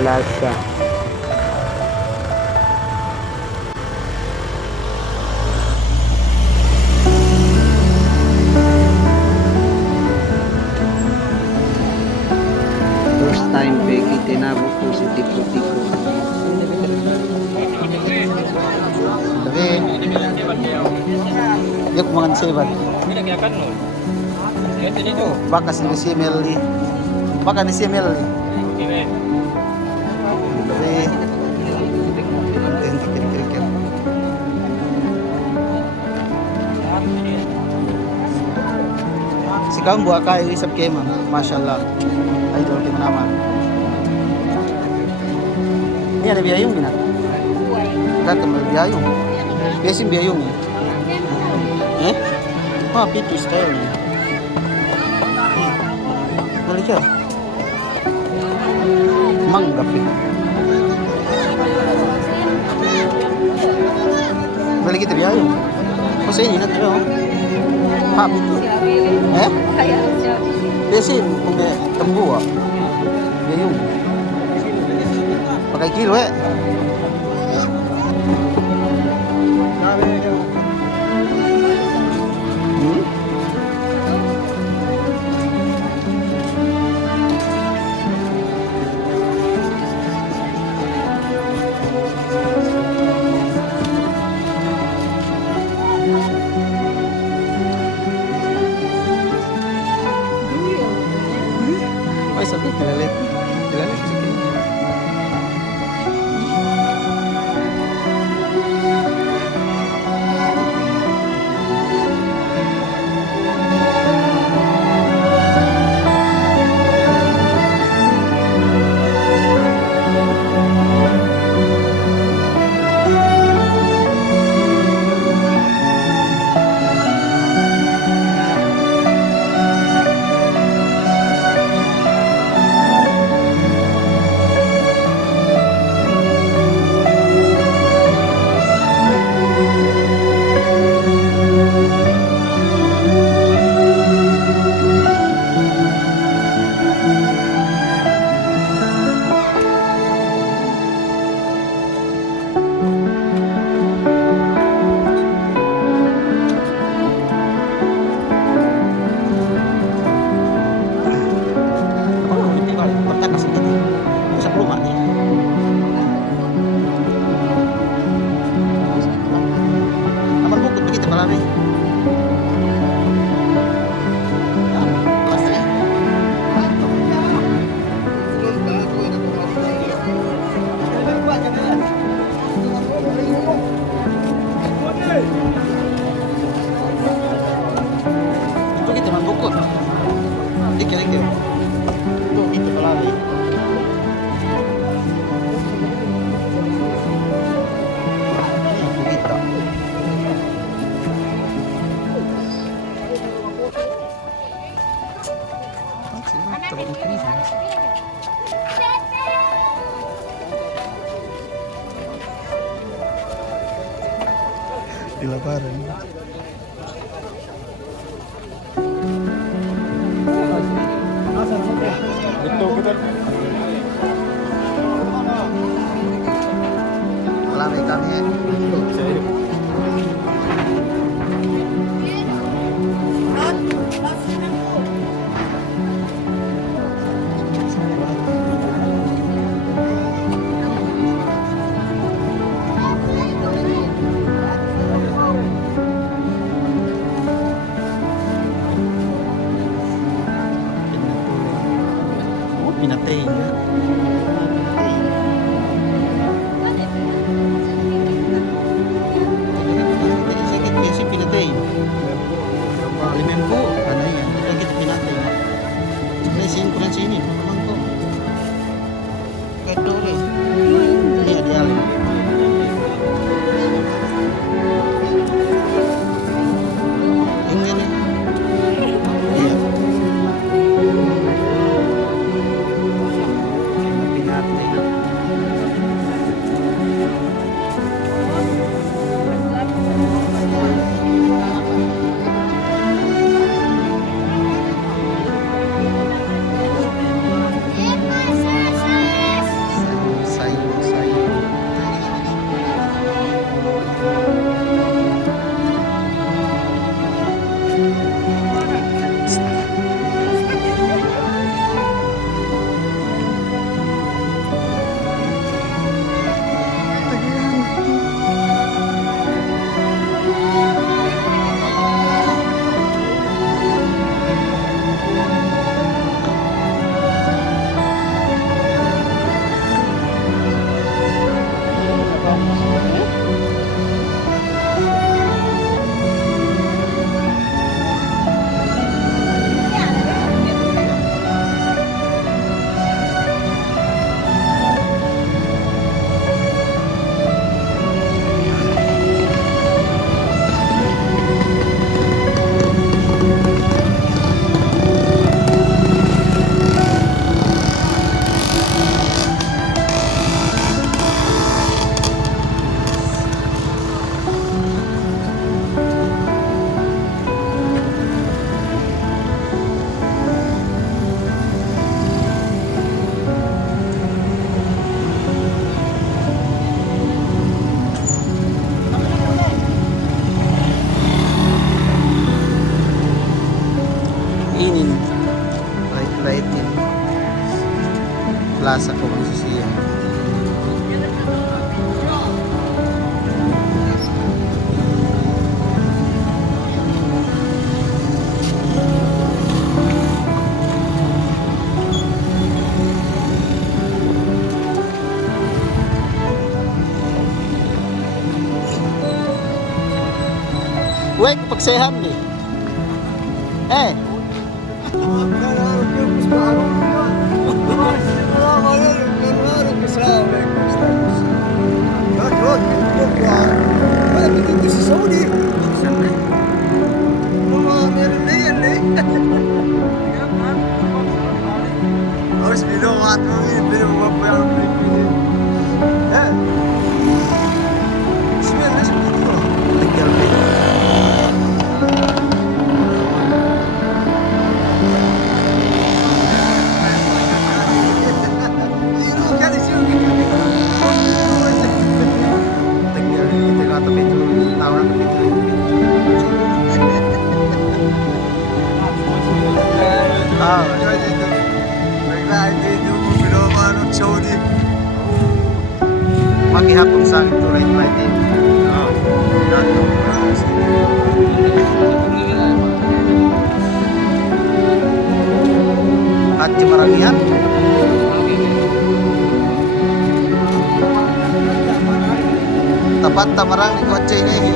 lasa. First time Becky tinabok ko si Tiko-Tiko. Tapi, yuk makan sebat. Baka si Melly. Baka ni si Melly. Tapi, kriket. Si kamu buat kayu isap kema, Masya Allah. Idol kita nama. Ini ada biayung minat. Enggak kembali biayung. Biasin biayung. Pitu style. Balik ya. Mangga pin. Balik kita biayung. Masa ini nanti dong. Pitu. Biasin punya tembu biayung. Pakai kilo sabi dilalit sikit. Itu kita membukut. Dikit. Tuh itu pelari. Ini kita. Di laparan. Betul kita. Lama kami. Pinatay niya. Sakit biasa pinatay. Limempo, ano yan? Ito kita pinatay. May singkuran sini, naman ko. Kahit dole. Ini ada alin. Ini nih. Iya. Lenin. Lighting. Plaza ko kung siya. Wait, pagsayahan di. Eh. Harus minum waktu ini minum apa yang ini. Sebenarnya seperti itu. Tinggal di. Tinggal di kita kata pintu tawaran pintu. Ah, maghihapon sa akin to lighting. At yung marangihan. Tapat tamarang ni Kuat Chay Nehi.